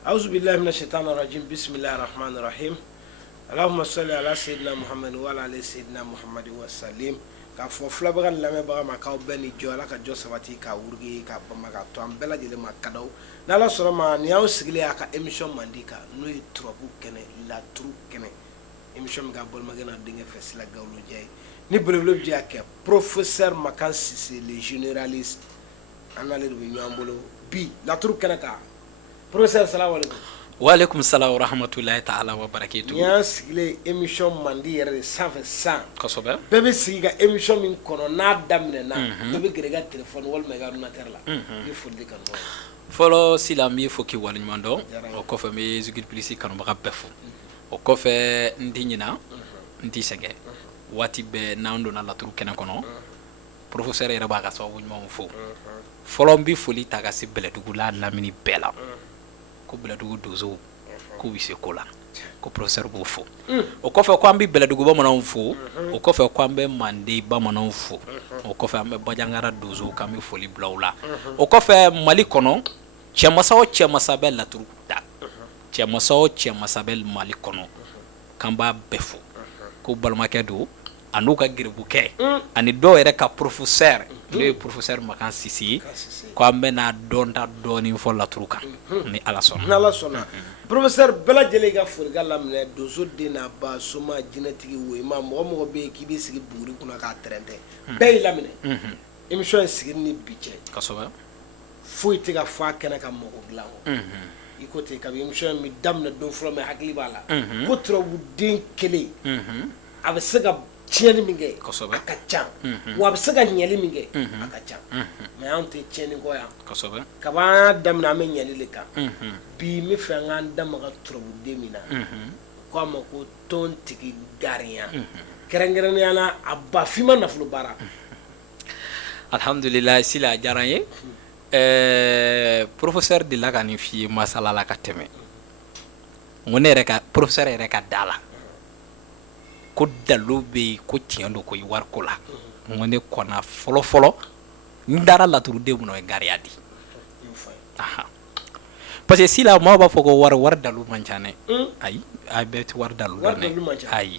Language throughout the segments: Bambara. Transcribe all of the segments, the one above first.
أعوذ بالله من الشيطان الرجيم بسم الله الرحمن الرحيم اللهم صل على سيدنا محمد وعلى آل سيدنا محمد وسلم ka fɔ filabaga ni lamɛnbaga ma k'aw bɛɛ ni jɔ ala ka jɔ sabati ka wurugi ka bama ka to an bɛɛ lajɛlen ma kadaw n'ala sɔnna ma ni y'aw sigilen y'a ka émission mandi kan n'o ye turabu kɛnɛ laturu kɛnɛ émission min ka balimakɛ n'a denkɛ fɛ Sila Gawlo Diaye ni belebele bi y'a kɛ professeur Makan Sise le généraliste an n'ale de bɛ ɲɔgɔn bolo bi laturu kɛnɛ kan professeur salamu alaikum. Walaikum salam wa rahmatullahi ta'ala wa barakatuh. Ni y'an sigilen émission mandi yɛrɛ de sanfɛ san kosɛbɛ bɛɛ bɛ sigi ka émission min kɔnɔ n'a daminɛna bɛɛ bɛ gɛrɛ i ka téléphone walima i ka ordinateur la ni foli de kanu fɔlɔ Sila n b'i fo k'i waleɲuman dɔn o kɔfɛ n bɛ Zigiri Plus kanubaga bɛɛ fo o kɔfɛ n t'i ɲina n t'i sɛgɛn waati bɛɛ n'an donna laturu kɛnɛ kɔnɔ professeur yɛrɛ b'a ka sababu ɲumanw fo fɔlɔ n bɛ foli ta ka se Bɛlɛdugu la lamini bɛɛ la ko Bɛlɛdugu donsow k'u bɛ se ko la ko professeur b'o fo o kɔfɛ ko an bɛ Bɛlɛdugu bamananw fo o kɔfɛ ko an bɛ Mande bamananw fo o kɔfɛ an bɛ Bajangara donsow k'an bɛ foli bila u la o kɔfɛ Mali kɔnɔ cɛmasa o cɛmasa bɛ laturu da cɛmasa o cɛmasa bɛ Mali kɔnɔ k'an b'a bɛɛ fo ko balimakɛ don a n'u ka gerebukɛ ani dɔw yɛrɛ ka professeur n'o ye professeur Makan Sise ye ko an bɛna dɔnta dɔɔnin fɔ laturu kan ni Ala sɔnna n'Ala sɔnna professeur bɛɛ lajɛlen ka folikan laminɛ donso den n'a ba soma jinɛtigi woyima mɔgɔ mɔgɔ bɛ yen k'i bɛ sigi buguri kunna k'a tɛrɛntɛ bɛɛ y'i laminɛ émission in sigili ni bi cɛ kosɛbɛ foyi tɛ ka fɔ a kɛnɛ ka mɔgɔ dilan kɔ i ko ten kabi émission in bɛ daminɛ don fɔlɔ min hakili b'a la ko turabuden kelen a bɛ se ka tiɲɛni min kɛ a ka ca wa a bɛ se ka ɲɛli min kɛ a ka ca mɛ anw tɛ tiɲɛni kɔ yan kabi an y'a daminɛ an bɛ ɲɛli de kan bi n bɛ fɛ an k'an da maga turabuden min na ko a ma ko tɔntigi garinya kɛrɛnkɛrɛnnenya la a bafima nafolo baara alhamdulillah Sila a diyara n ye professeur delila ka nin f'i ye masala la ka tɛmɛ n ko ne yɛrɛ ka professeur yɛrɛ ka da la ko dalo bɛ yen ko tiɲɛ don ko i wariko la n ko ne kɔnna fɔlɔ fɔlɔ n dara laturuden mun na o ye gariya di parce que Sila maaw b'a fɔ ko wari dalu man ca dɛ ayi a bɛɛ tɛ wari dalu la dɛ ayi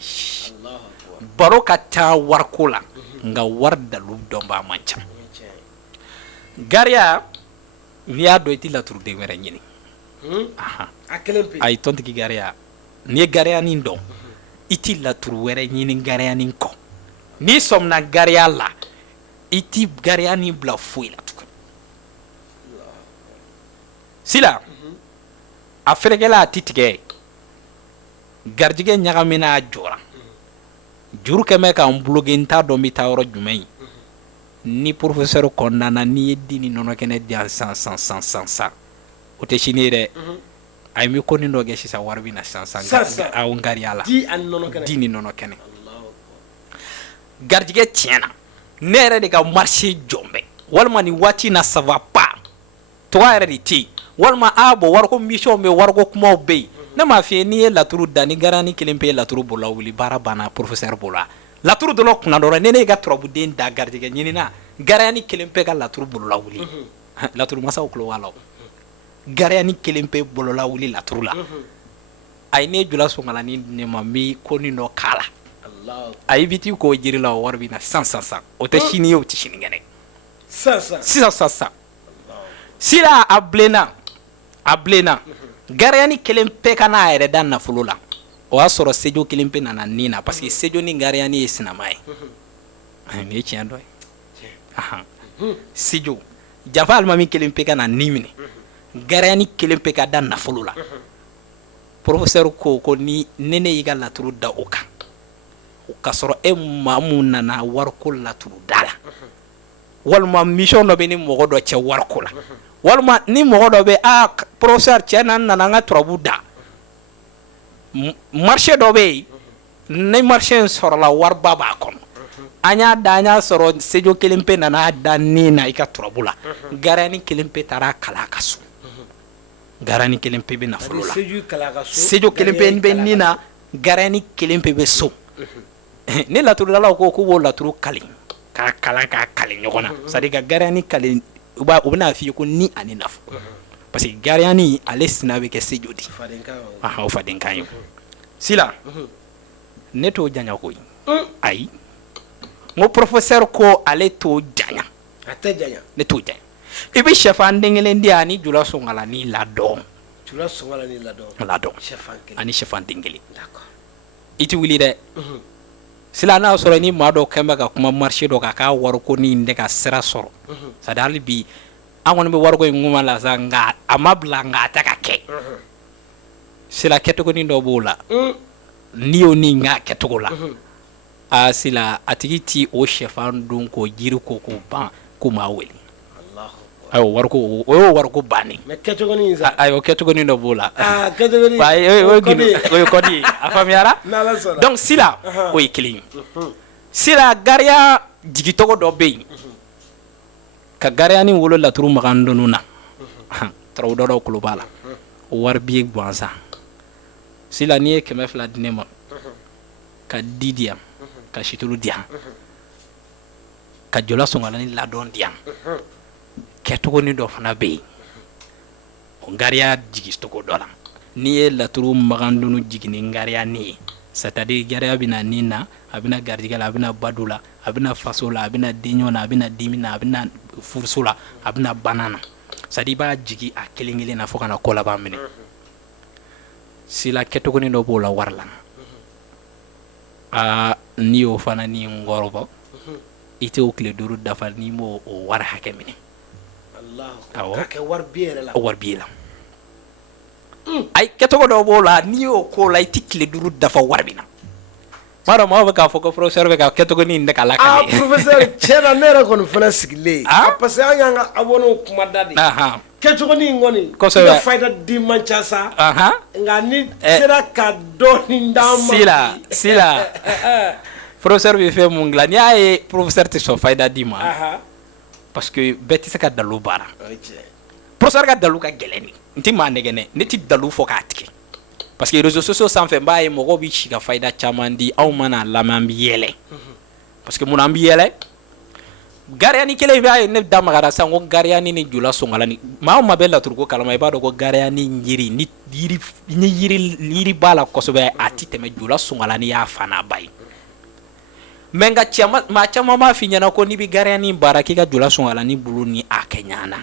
baro ka ca wariko la nka wari dalu dɔnbaa man ca gariya n'i y'a dɔn i tɛ laturuden wɛrɛ ɲini ayi tɔntigi gariya n'i ye gariya nin dɔn i tɛ laturu wɛrɛ ɲini gariya nin kɔ n'i sɔmina gariya la i tɛ gariya nin bila foyi la tuguni Sila a ferekɛla a tɛ tigɛ garijɛgɛ ɲagamina a jɔra juru kɛmɛ k'an bloqué n t'a dɔn n bɛ taa yɔrɔ jumɛn ye ni professeur kɔnɔna n'i ye di ni nɔnɔkɛnɛ di yan san o tɛ sini ye dɛ a ye mi ko nin dɔ kɛ sisan wari bɛ na san aw gariya la di ni nɔnɔkɛnɛ garijɛgɛ tiɲɛna ne yɛrɛ de ka marché jɔn bɛ walima nin waati na ça va pas tɔgɔ yɛrɛ de tɛ yen walima a bɔ wariko mission bɛ wariko kumaw bɛ yen ne m'a f'i ye n'i ye laturu da ni garani kelen pe ye laturu bolola wuli baara banna professeur bolola laturu dɔ la kunna dɔ la ne ye ka turabuden da garijɛgɛ ɲinina garani kelen pe ka laturu bolola wuli laturu masaw tulo b'a la garani kelen pe bolola wuli laturu la a ye ne jula sɔngala ni ne ma mi ko nin dɔ k'a la a ye biti k'o jiri la o wari bɛ na san o tɛ sini ye o tɛ sinikɛnɛ sisan Sila a bilenna garani kelen pe ka n'a yɛrɛ da nafolo la o y'a sɔrɔ sejo kelen pe nana nin na parce que sejo ni garani ye sinama ye nin ye tiɲɛ dɔ ye sejo janfa alimami kelen pe ka na nin minɛ garani kelen pe ka da nafolo la professeur ko ni ne y'i ka laturu da o kan o ka sɔrɔ e maa mun nana wariko laturu da la walima mission dɔ bɛ ni mɔgɔ dɔ cɛ wariko la walima ni mɔgɔ dɔ bɛ professeur cɛ na nana an ka turabu da marché dɔ bɛ yen ni marché in sɔrɔla wariba b'a kɔnɔ an y'a sɔrɔ sejo kelen pe nana da nin na i ka turabu la garani kelen pe taara kala ka so garani kelen pe bɛ nafolo la sejo kelen pe bɛ nin na garani kelen pe bɛ so ni laturudalaw ko k'u b'o laturu kali k'a kala ɲɔgɔn na c'est à dire ka garani kali u bɛna f'i ye ko ni ani nafolo parce que gariani ale sina bɛ kɛ se jodi o fadenkan ye sila ne t'o janya koyi ayi n ko professeur ko ale t'o janya a tɛ janya ne t'o janya i bɛ sɛfan den kelen di yan ani jula sɔngala ni ladɔn ani sɛfan den kelen i ti wuli dɛ sila n'a sɔrɔ ni maa dɔ kɛn bɛ ka kuma marché dɔ kan k'a wariko ni de ka sira sɔrɔ c'est à dire hali bi an kɔni bɛ wariko in kuma la sa nka a ma bila nka a tɛ ka kɛ sila kɛcogonin dɔ b'o la n'i y'o ni nka kɛcogo la a sila a tigi ti o sɛfan dun k'o jiri ko k'o ban ko maa wele ayo wariko o y'o wariko bannen ayo kɛcogonin dɔ b'o la o ye kɔdi ye a faamuyara donc sila o ye kelen ye sila gariya jigitɔgɔ dɔ bɛ yen ka gariya ni wolo laturu magan donu na taraw dɔ kulo b'a la wari biye gansan sila n'i ye 200 di ne ma ka di di yan ka situlu di yan ka jola sɔngala ni ladɔn di yan kɛcogonin dɔ fana bɛ yen o gariya jigitɔgɔ dɔ la n'i ye laturu magan donu jigini gariya ni ye c'est à dire gariya bɛna nin na a bɛna garijɛgɛ la a bɛna badu la a bɛna faso la a bɛna denɲɔ na a bɛna dimi na a bɛna furuso la a bɛna bana na c'est à dire i b'a jigi a kelen kelen na fo kana ko laban minɛ sila kɛcogonin dɔ b'o la wari la n'i y'o fana ni ngɔrɔbɔ i t'o tile 5 dafa n'i m'o wari hakɛ minɛ wari b'i la ayi kɛcogo dɔ b'o la n'i y'o ko la i tɛ tile 5 dafa wari bɛ na m'a dɔn maaw bɛ k'a fɔ ko professeur bɛ ka kɛcogonin de ka lakale professeur tiɲɛ na ne yɛrɛ kɔni fana sigilen parce que an y'an ka abonnew kuma da de kɛcogonin kɔni i ka fayida di man ca sa nka ni sera ka dɔɔnin d'an ma sila professeur bɛ fɛn mun dilan n'i y'a ye professeur tɛ sɔn fayida di ma parce que bɛɛ tɛ se ka dalu baara professeur ka dalu ka gɛlɛn de n tɛ maa nɛgɛ ne tɛ dalu fɔ k'a tigɛ parce que réseaux sociaux sanfɛ n b'a ye mɔgɔw bɛ si ka fayida caman di aw mana lamɛn an bɛ yɛlɛ parce que munna an bɛ yɛlɛ gariyani kelen i b'a ye ne da magara sisan ko gariyani ni jula sɔngala ni maa o maa bɛ laturuko kalama i b'a dɔn ko gariyani yiri ni yiri b'a la kosɛbɛ a tɛ tɛmɛ jula sɔngala ni y'a fa n'a ba ye mais nka maa caman b'a f'i ɲɛna ko n'i bɛ gariyani baara k'i ka jula sɔngala ni bulu ni a kɛ ɲana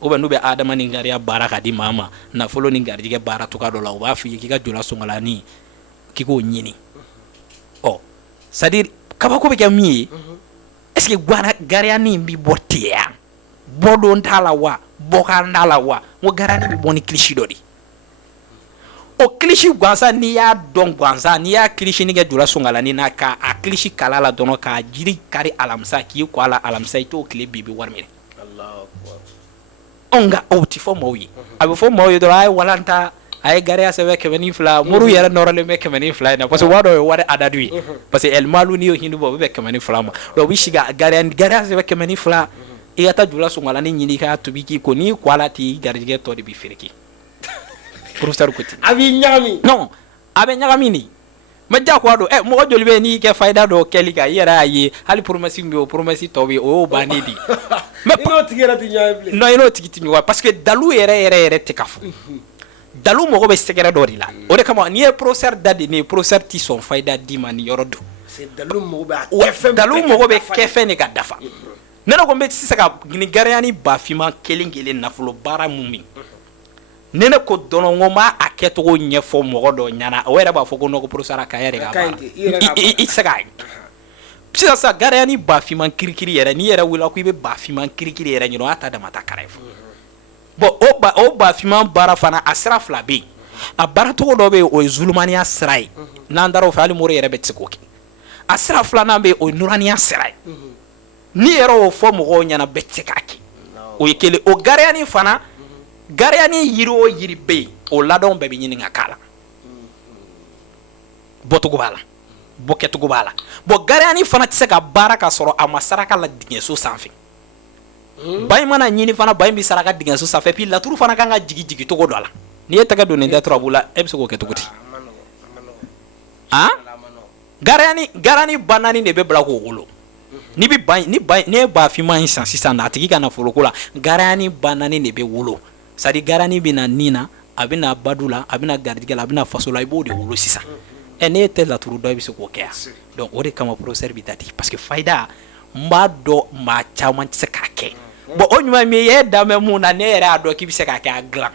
ou bien n'u bɛ adama ni gariya baara ka di maa ma nafolo ni garijɛgɛ baara cogoya dɔ la u b'a f'i ye k'i ka jula sɔngala ni k'i k'o ɲini c'est à dire kabako bɛ kɛ min ye est ce que gariyani bɛ bɔ ten ya bɔdon t'a la wa bɔkan t'a la wa n ko gariyani bɛ bɔ ni kilisi dɔ de o kilisi gansan n'i y'a dɔn gansan n'i y'a kilisini kɛ jula sɔngalanin na k'a kilisi kala la dɔrɔn k'a jiri kari alamisa k'i ko a la alamisa i t'o tile bi i bɛ wari minɛ nka o tɛ fɔ maaw ye a bɛ fɔ maaw ye dɔrɔn a ye walanta a ye gariya sɛbɛn 200 muru yɛrɛ nɔrɔlen bɛ 200 in na parce que waa dɔ ye wari adadu ye parce que ɛlimalu n'i y'o hindu bɔ o bɛ bɛn 200 ma donc o bɛ si ka gariya sɛbɛn 200 i ka taa jula sɔngalanin ɲini k'a tobi k'i ko n'i ko a la ten i garijɛgɛ tɔ de bɛ fereke professeur ko ten a b'i ɲagami non a bɛ ɲagami de mais diyagoya don mɔgɔ joli bɛ yen n'i kɛ fayida dɔ kɛli kan i yɛrɛ y'a ye hali promesse min bɛ yen o promesse tɔ bɛ yen o y'o bannen de mais i n'o tigi yɛrɛ tɛ ɲagami bilen non i n'o tigi tɛ ɲɔgɔn parce que dalu yɛrɛ tɛ ka fɔ dalu mɔgɔ bɛ sɛgɛrɛ dɔ de la o de kama n'i ye professeur da de ne ye professeur tɛ sɔn fayida d'i ma ni yɔrɔ don dalu mɔgɔ bɛ kɛ fɛn de ka dafa ne ko n bɛ sisan ka nin gariyani bafinman kelen nafolo baara mun min ne ko dɔnɔ ko n b'a kɛcogo ɲɛfɔ mɔgɔ dɔ ɲɛna o yɛrɛ b'a fɔ ko nɔgɔ professeur k'a yɛrɛ ka baara i tɛ se k'a ye sisan sa gariyani bafinman kirikiri yɛrɛ n'i yɛrɛ wulila ko i bɛ bafinman kirikiri yɛrɛ ɲini o y'a ta dama ta kara ye fɔ bon o bafinman baara fana a sira fila bɛ yen a baaracogo dɔ bɛ yen o ye zulumaniya sira ye n'an taara o fɛ hali mori yɛrɛ bɛ se k'o kɛ a sira filanan bɛ yen o ye nuraniya sira ye n'i yɛrɛ y'o fɔ mɔgɔw ɲɛna bɛɛ tɛ se k'a kɛ o ye kelen o gariyani fana gariyani yiri o yiri bɛ yen o ladɔn bɛɛ bɛ ɲini ka k'a la bɔcogo b'a la bɔkɛcogo b'a la bon gariyani fana tɛ se ka baara ka sɔrɔ a ma saraka la dingɛso sanfɛ ba in mana ɲini fana ba in bɛ saraka dingɛso sanfɛ puis laturu fana kan ka jigin cogo dɔ la n'i ye tɛgɛ don nin tɛ turabu la e bɛ se k'o kɛ cogo di gariyani ba naani de bɛ bila k'o wolo ni ye bafinman in san sisan a tigi ka nafoloko la gariyani ba naani de bɛ wolo sadi garani bina nina abina badula abina gardigala abina fasola ibo de wolo sisa ne te laturu do bi se ko kɛ donc o de kama professeur bi dati parce que fayda mba do ma caman se ka kɛ bon o ɲuma mi ye dame mun na ne yɛrɛ a dɔ k'i bi se ka kɛ a gilan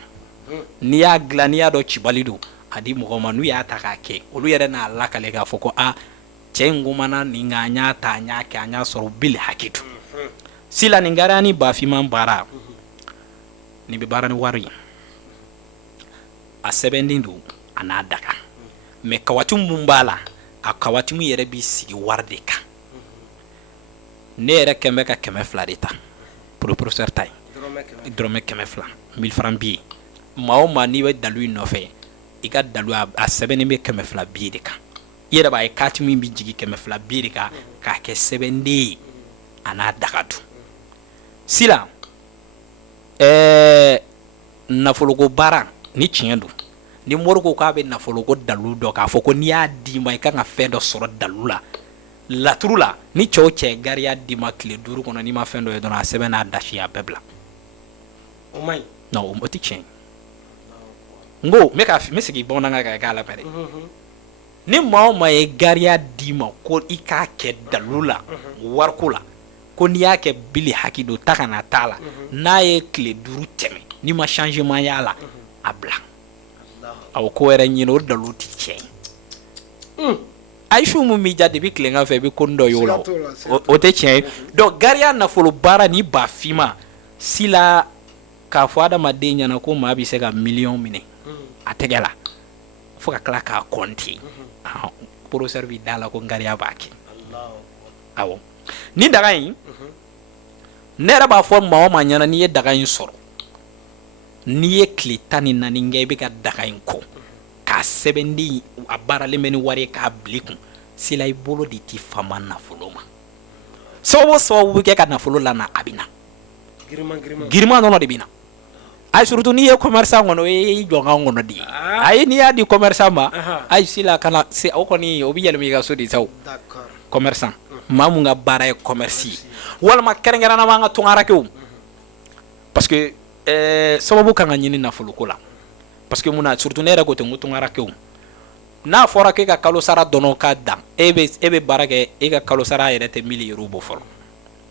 ni y'a gilan ni y'a dɔ cibali do a di mɔgɔ ma n'u y'a ta k'a kɛ olu yɛrɛ n'a lakale k'a fɔ ko cɛ in kumana nin kan n y'a ta n y'a kɛ an y'a sɔrɔ bili hakitu sila nin gariya ni bafiman baara nin bɛ baara ni wari ye a sɛbɛnden do a n'a daga mais kawati mun b'a la a kawati mun yɛrɛ b'i sigi wari de kan ne yɛrɛ kɛn bɛ ka 200 de ta pour le professeur ta ye dɔrɔmɛ 200 1000 francs bi maa o maa n'i bɛ dalu in nɔfɛ i ka dalu a sɛbɛnnen bɛ 200 bi de kan i yɛrɛ b'a ye kati min bɛ jigin 200 bi de kan k'a kɛ sɛbɛnden ye a n'a daga dun sila nafoloko baara ni tiɲɛ don ni mori ko k'a bɛ nafoloko dalu dɔ k'a fɔ ko n'i y'a d'i ma i kan ka fɛn dɔ sɔrɔ dalu la laturu la ni cɛw cɛ gariya d'i ma tile 5 kɔnɔ n'i ma fɛn dɔ ye dɔrɔn a sɛbɛn n'a dasi a bɛɛ bila o man ɲi non o tɛ tiɲɛ n ko n bɛ segin bamanankan kan k'a labɛn dɛ ni maa o maa ye gariya d'i ma ko i k'a kɛ dalu la wariko la ko n'i y'a kɛ bili haki don ta kana t'a la n'a ye tile 5 tɛmɛ n'i ma changement y'a la a bila aw ko wɛrɛ ɲini o dalu tɛ tiɲɛ ayisu mun b'i ja depuis tilegan fɛ i bɛ ko dɔ y'o la o tɛ tiɲɛ ye donc gariya nafolo baara ni bafima sila k'a fɔ adamaden ɲɛna ko maa bɛ se ka miliyɔn minɛ a tɛgɛ la fo ka tila k'a compter professeur bi da la ko gariya b'a kɛ awɔ ni daga in ne yɛrɛ b'a fɔ maa o maa ɲɛna n'i ye daga in sɔrɔ n'i ye tile 14 kɛ i bɛ ka daga in kɔ k'a sɛbɛnden a baaralen bɛ ni wari ye k'a bila i kun sila i bolo de t'i fama nafolo ma sababu o sababu bɛ kɛ ka nafolo lana a bɛ na girima nɔnɔ de bɛ na ayi surtout n'i ye commerçant kɔnɔ o ye i jɔnkan kɔnɔ de ye ayi n'i y'a di commerçant ma ayi sila kana se o kɔni o bɛ yɛlɛma i ka so de sa o commerçant maa mun ka baara ye commerce ye walima kɛrɛnkɛrɛnnama an ka tungarakɛw parce que sababu kan ka ɲini nafoloko la parce que mun na surtout ne yɛrɛ ko ten n ko tungarakɛw n'a fɔra k'e ka kalo sara dɔnɔ ka dan e bɛ baara kɛ e ka kalo sara yɛrɛ tɛ 1000 euros bɔ fɔlɔ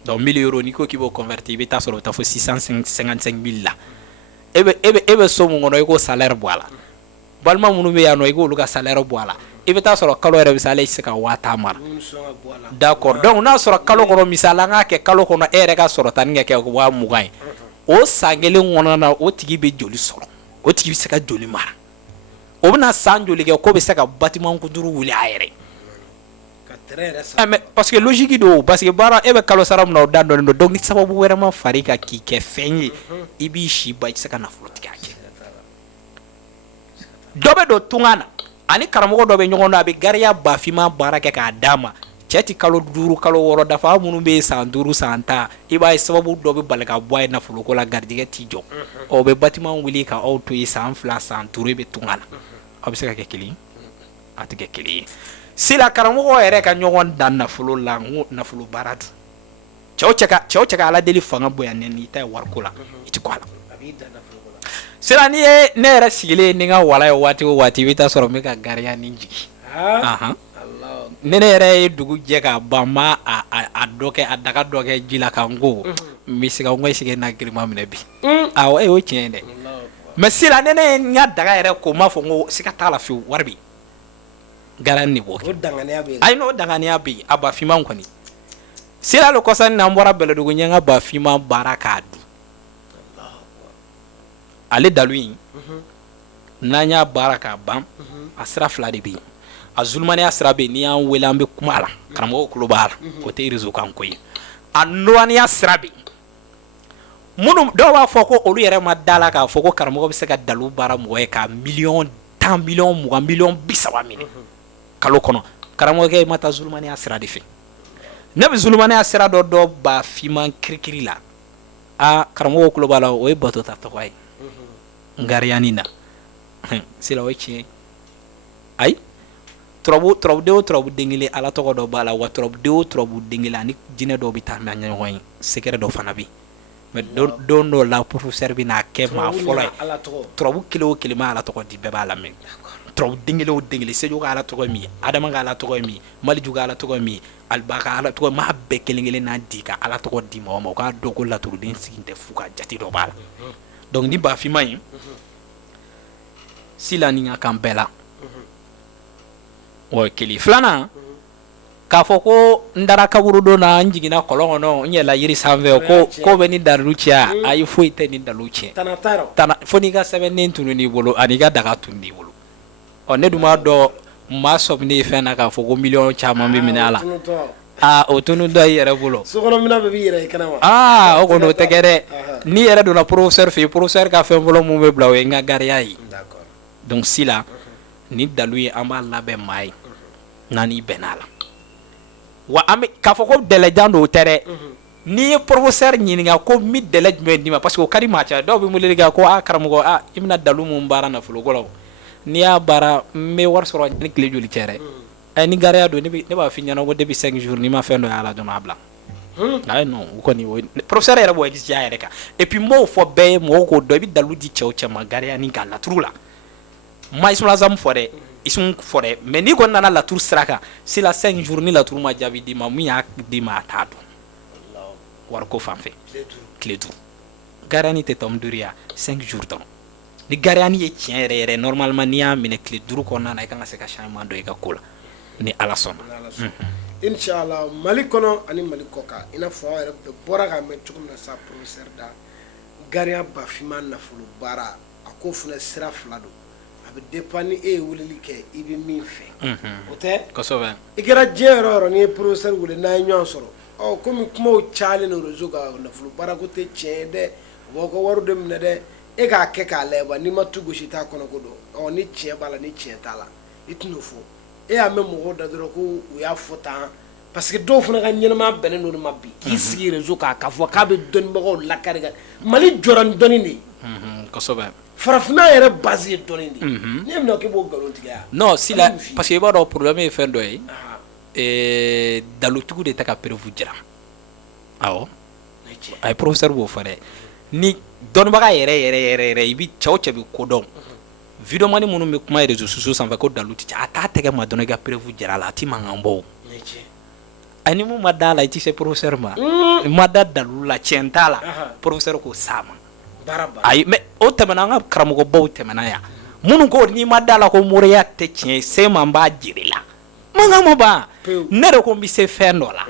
donc 1000 euros n'i ko k'i b'o convertir i bɛ taa sɔrɔ o bɛ taa fɔ 655 000 la e bɛ so mun kɔnɔ i k'o salaire bɔ a la balima minnu bɛ yan nɔ i k'olu ka salaire bɔ a la i bɛ taa sɔrɔ kalo yɛrɛ bɛ se ale se ka 5000 mara d'accord donc n'a sɔrɔ kalo kɔnɔ misali an k'a kɛ kalo kɔnɔ e yɛrɛ ka sɔrɔ tani ka kɛ 20,000 ye o san kelen kɔnɔna na o tigi bɛ joli sɔrɔ o tigi bɛ se ka joli mara o bɛna san joli kɛ ko bɛ se ka bâtiment kunturu wuli a yɛrɛ mais parce que logique do parce que baara e bɛ kalo sara min na o da dɔnnen don donc ni sababu wɛrɛ ma fari ka k'i kɛ fɛn ye i b'i si ba i tɛ se ka nafolo tigɛ a kɛ dɔ bɛ don tunga na ani karamɔgɔ dɔ bɛ ɲɔgɔn na a bɛ gariya bafima baara kɛ k'a d'a ma cɛ ti kalo 5 kalo 6 dafa minnu bɛ san 5 san 10 i b'a ye sababu dɔ bɛ bali ka bɔ a ye nafoloko la garijɛgɛ t'i jɔ o bɛ bâtiment wuli ka aw to yen san 2 san 5 i bɛ tunga na aw bɛ se ka kɛ kelen ye a tɛ kɛ kelen ye sila karamɔgɔ yɛrɛ ka ɲɔgɔn dan nafolo la n ko nafolo baara dun cɛw cɛ ka ala deli fanga bonya n'i ta ye wariko la i tɛ kɔ a la sila n'i ye ne yɛrɛ sigilen ni n ka wala ye waati o waati i bɛ taa sɔrɔ n bɛ ka gariya ni jigin ne yɛrɛ ye dugu jɛ ka ban ma a daga dɔ kɛ ji la ka n ko n bɛ se ka n ko sigi na girima minɛ bi awɔ o tiɲɛ ye dɛ mais sila ne ye n ka daga yɛrɛ ko n b'a fɔ n ko siga t'a la fiyewu wari bɛ gariya ni b'o kɛ ayi n'o danganiya bɛ yen a bafinman kɔni sila le kɔsani n'an bɔra Bɛlɛdugu n ye n ka bafinman baara k'a dun ale dalu in n'an y'a baara k'a ban a sira 2 de bɛ yen a zulumaniya sira bɛ yen n'i y'an wele an bɛ kuma a la karamɔgɔw tulo b'a la o tɛ réseau kan ko ye a nɔrɔniya sira bɛ yen minnu dɔw b'a fɔ ko olu yɛrɛ ma da la k'a fɔ ko karamɔgɔ bɛ se ka dalu baara mɔgɔ ye ka 10 miliyɔn 20 miliyɔn 30 minɛ kalo kɔnɔ karamɔgɔkɛ i ma taa zulumaniya sira de fɛ ne bɛ zulumaniya sira dɔ bafinman kirikiri la karamɔgɔw tulo b'a la o ye bato ta tɔgɔ ye ngariyani na sila o ye tiɲɛ ye ayi turabudenw o turabuden kelen ala tɔgɔ dɔ b'a la wa turabudenw o turabuden kelen ani jinɛ dɔw bɛ taa mɛ ɲɔgɔn ye secret dɔ fana bɛ yen mais don dɔ la professeur bɛ n'a kɛ maa fɔlɔ ye turabu kelen o kelen ma ala tɔgɔ di bɛɛ b'a lamɛn turabu den kelen o den kelen Sejo ka ala tɔgɔ min Adama ka ala tɔgɔ min Maliju ka ala tɔgɔ min Aliba ka ala tɔgɔ maa bɛɛ kelen kelen n'a di ka ala tɔgɔ di maa o ma o k'a dɔn ko laturuden sigi tɛ fu ka jate dɔ b'a la donc ni Bafima in Sila ni ka kan bɛɛ la o ye kelen filanan k'a fɔ ko n dara kaburu don na n jiginna kɔlɔn kɔnɔ n yɛlɛla yiri sanfɛ ko bɛ ni dalilu cɛ ayi foyi tɛ ni dalilu cɛ fo n'i ka sɛbɛnden tunun n'i bolo ani ka daga tunun n'i bolo ne dun b'a dɔn maa sɔminen ye fɛn na k'a fɔ ko miliyɔn caman bɛ minɛ a la o tunun dɔ i yɛrɛ bolo sokɔnɔmina bɛ b'i yɛrɛ i kɛnɛ ma o kɔni o tɛ kɛ dɛ n'i yɛrɛ donna professeur fɛ yen professeur ka fɛn fɔlɔ mun bɛ bila o ye n ka gariya ye donc Sila ni dalu ye an b'a labɛn maa ye n'ani bɛnn'a la wa an bɛ k'a fɔ ko dɛlɛjan don o tɛ dɛ n'i ye professeur ɲininka ko n bɛ dɛlɛ jumɛn d'i ma parce que o ka di maa caman dɔw bɛ wele kɛ ko karamɔgɔ i bɛna dalu mun baara nafoloko la n'i y'a baara n bɛ wari sɔrɔ ni tile joli cɛ dɛ ni gariya don ne b'a f'i ɲɛna ko depuis 5 jours n'i ma fɛn dɔ y'a la dɔrɔn a bila ayi non o kɔni professeur yɛrɛ b'o exiger a yɛrɛ kan et puis n b'o fɔ bɛɛ ye mɔgɔw k'o dɔn i bɛ dalu di cɛ o cɛ ma gariya ni ka laturu la n ma Ismaila Zamu fɔ dɛ isun fɔ dɛ mais n'i kɔni nana laturu sira kan Sila 5 jours ni laturu ma jaabi d'i ma mun y'a d'i ma a t'a dɔn wariko fan fɛ tile 5 gariya tɛ tɔmu 5 ya 5 jours dɔrɔn ni gariya ye tiɲɛ yɛrɛ yɛrɛ normalement n'i y'a minɛ tile 5 kɔnɔna na i kan ka se ka changement dɔ i ka ko la ni ala sɔnna inshallah Mali kɔnɔ ani Mali kɔ kan i n'a fɔ aw yɛrɛ bɛɛ bɔra k'a mɛn cogo min na sa professeur da gariya Bafima nafolo baara a ko fana sira fila don a bɛ dépend ni e ye weleli kɛ i bɛ min fɛ o tɛ kosɛbɛ i kɛra diɲɛ yɔrɔ o yɔrɔ n'i ye professeur wele n'a ye ɲɔgɔn sɔrɔ komi kumaw cayalen don réseau kan nafolo baara ko tɛ tiɲɛ ye dɛ u b'aw ka wari de minɛ dɛ e k'a kɛ k'a lajɛ ba n'i ma tu gosi t'a kɔnɔ ko don ni tiɲɛ b'a la ni tiɲɛ t'a la i tɛn'o fɔ e y'a mɛn mɔgɔw da dɔrɔn ko u y'a fɔ tan parce que dɔw fana ka ɲɛnɛmaya bɛnnen don ma bi k'i sigi réseau kan k'a fɔ k'a bɛ dɔnnibagaw lakari ka Mali jɔra ni dɔnni de ye kosɛbɛ farafinna yɛrɛ base ye dɔnni de ye ne bɛna k'i b'o nkalon tigɛ yan non Sila parce que i b'a dɔn problème ye fɛn dɔ ye dalutigiw de tɛ ka preuve jira awɔ a ye professeur b'o fɔ dɛ ni dɔnnibaga yɛrɛ i bi cɛ o cɛ bɛ ko dɔn videomani minnu bɛ kuma réseaux sociaux sanfɛ ko dalu tɛ a t'a tɛgɛ ma dɔrɔn i ka preuve jira a la a ti mankan bɔ ani mun ma da la i ti se professeur ma ma da dalu la tiɲɛ t'a la professeur ko s'a ma ayi mais o tɛmɛna an ka karamɔgɔbaw tɛmɛna yan minnu ko n'i ma da la ko moriya tɛ tiɲɛ se ma n b'a jira la mankan ma ban ne de ko n bɛ se fɛn dɔ la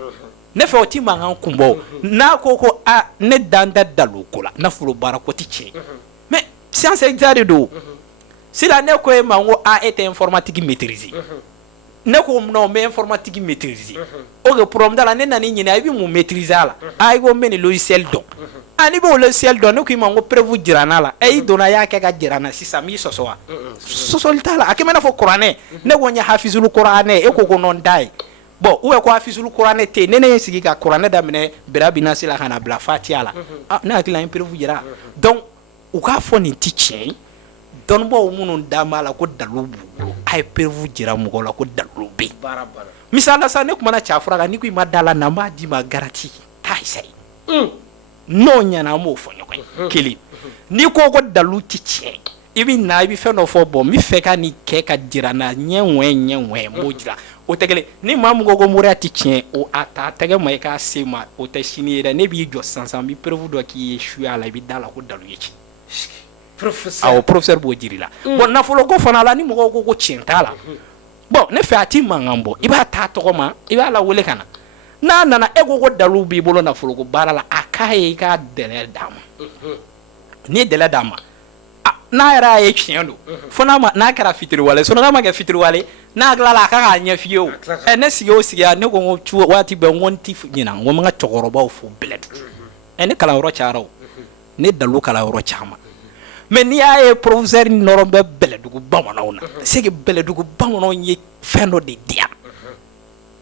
ne fɛ o ti mankan kun bɔ n'a ko ne dan tɛ dalu ko la nafolo baara ko ti tiɲɛ mais science exact de don Sila ne ko e ma n ko e tɛ informatique maîtriser ne ko non n bɛ informatique maîtriser ok problème t'a la ne nan'i ɲininka i bɛ mun maîtriser a la i ko n bɛ nin logiciel dɔn n'i b'o logiciel dɔn ne ko i ma n ko preuve jira n na la i donna y'a kɛ ka jira n na sisan n b'i sɔsɔ wa sɔsɔli t'a la a kɛmɛ n'a fɔ kuranɛ ne ko n ye hafizulu kuranɛ e ko ko non t'a ye bon ou ko hafizulu kuranɛ tɛ yen ne ye n sigi ka kuranɛ daminɛ birabi Sila ka na bila fatiya la ne hakili la n ye preuve jira donc u k'a fɔ nin ti tiɲɛ ye dɔnnibaw minnu da b'a la ko dalu b'u bolo a ye preuve jira mɔgɔw la ko dalu bɛ yen misali la sisan ne kumana cɛ fura kan n'i ko i ma da la na n b'a d'i ma garanti taa essaye n'o ɲɛna an b'o fɔ ɲɔgɔn ye kelen n'i ko dalu ti tiɲɛ i bɛ na i bɛ fɛn dɔ fɔ bon n bɛ fɛ ka nin kɛ ka jira n na ɲɛ ŋɔɲɛ n b'o jira o tɛ kelen ni maa min ko moriya ti tiɲɛ o a ta tɛgɛ ma i k'a se ma o tɛ sini ye dɛ ne b'i jɔ sisan n bɛ preuve dɔ k'i ye suya la i bɛ da la ko dalu ye tiɲɛ professeur b'o jiri la bon nafolo ko fana la ni mɔgɔw ko tiɲɛ t'a la bon ne fɛ a ti mankan bɔ i b'a ta tɔgɔ ma i b'a la wele ka na n'a nana e ko dalu b'i bolo nafolo ko baara la a k'a ye i ka dɛlɛ d'a ma n'i ye dɛlɛ d'a ma n'a yɛrɛ ye tiɲɛ don fo n'a kɛra fitiriwale n'a ma kɛ fitiriwale n'a tilala a kan k'a ɲɛ f'i ye o ne sigi o sigiya ne ko n ko waati bɛɛ n ko n ti ɲina n ko n ka cɛkɔrɔbaw fo Bɛlɛdugu ne kalanyɔrɔ cayara o ne dalu kalanyɔrɔ caman mais n'i y'a ye professeur nɔrɔ bɛ Bɛlɛdugu bamananw na c'est que Bɛlɛdugu bamananw ye fɛn dɔ de di yan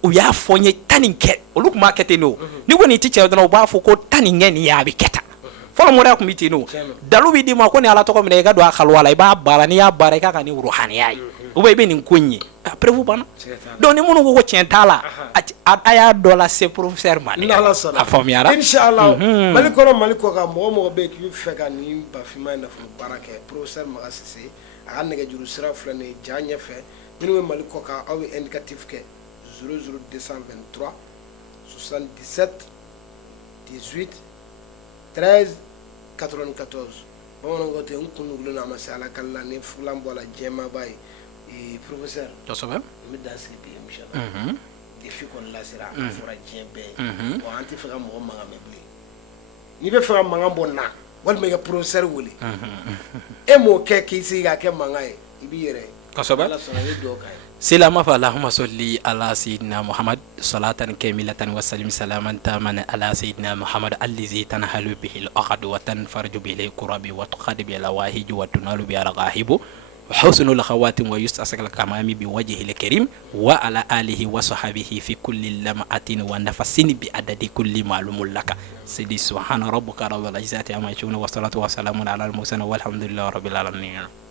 u y'a fɔ n ye taa nin kɛ olu tun b'a kɛ ten de o ni kɔni i ti tiɲɛ dɔrɔn u b'a fɔ ko taa nin kɛ nin ye a bɛ kɛ tan fɔlɔ mɔdɛl kun bi ten no dalu bi di ma ko ni ala tɔgɔ minɛ i ka don a khalwa la i b'a baara n'i y'a baara i ka kan ni ruhaniya ye ou bien i bɛ nin ko in ye après vous banna donc ni minnu ko ko tiɲɛ t'a la a y'a dɔ la se professeur ma a faamuyara inshallah mali kɔnɔ mali kɔ kan mɔgɔ mɔgɔ bɛ yen k'i bɛ fɛ ka nin bafima nafolo baara kɛ professeur Maga Sise a ka nɛgɛjuru sira filɛ nin ye ja ɲɛfɛ minnu bɛ mali kɔ kan aw bɛ indicatif kɛ 00223 77 18 13 94 bamananw ko ten n kun nugulen a ma se ala kalila ni fulan bɔ la jɛmaba ye professeur kosɛbɛ n bɛ dan sigi bi inshallah défi kɔni lasera a fɔra diɲɛ bɛɛ ye bon an tɛ fɛ ka mɔgɔ mankan mɛn bilen n'i bɛ fɛ ka mankan bɔ na walima i ka professeur wele e m'o kɛ k'i sigi k'a kɛ mankan ye i b'i yɛrɛ kosɛbɛ ala sɔnna i bɛ dugawu k'a ye سلام اللهم صل على سيدنا محمد صلاة كاملة وسلم سلاما تاما على سيدنا محمد الذي تنحل به العقد وتنفرج به الكرب وتقاد به الواهج وتنال به الغاهب وحسن الخواتم ويستسق الكمام بوجه الكريم وعلى آله وصحبه في كل لمعة ونفس بعدد كل معلوم لك سيدي سبحان ربك رب العزة عما يصفون والصلاة والسلام على المرسلين والحمد لله رب العالمين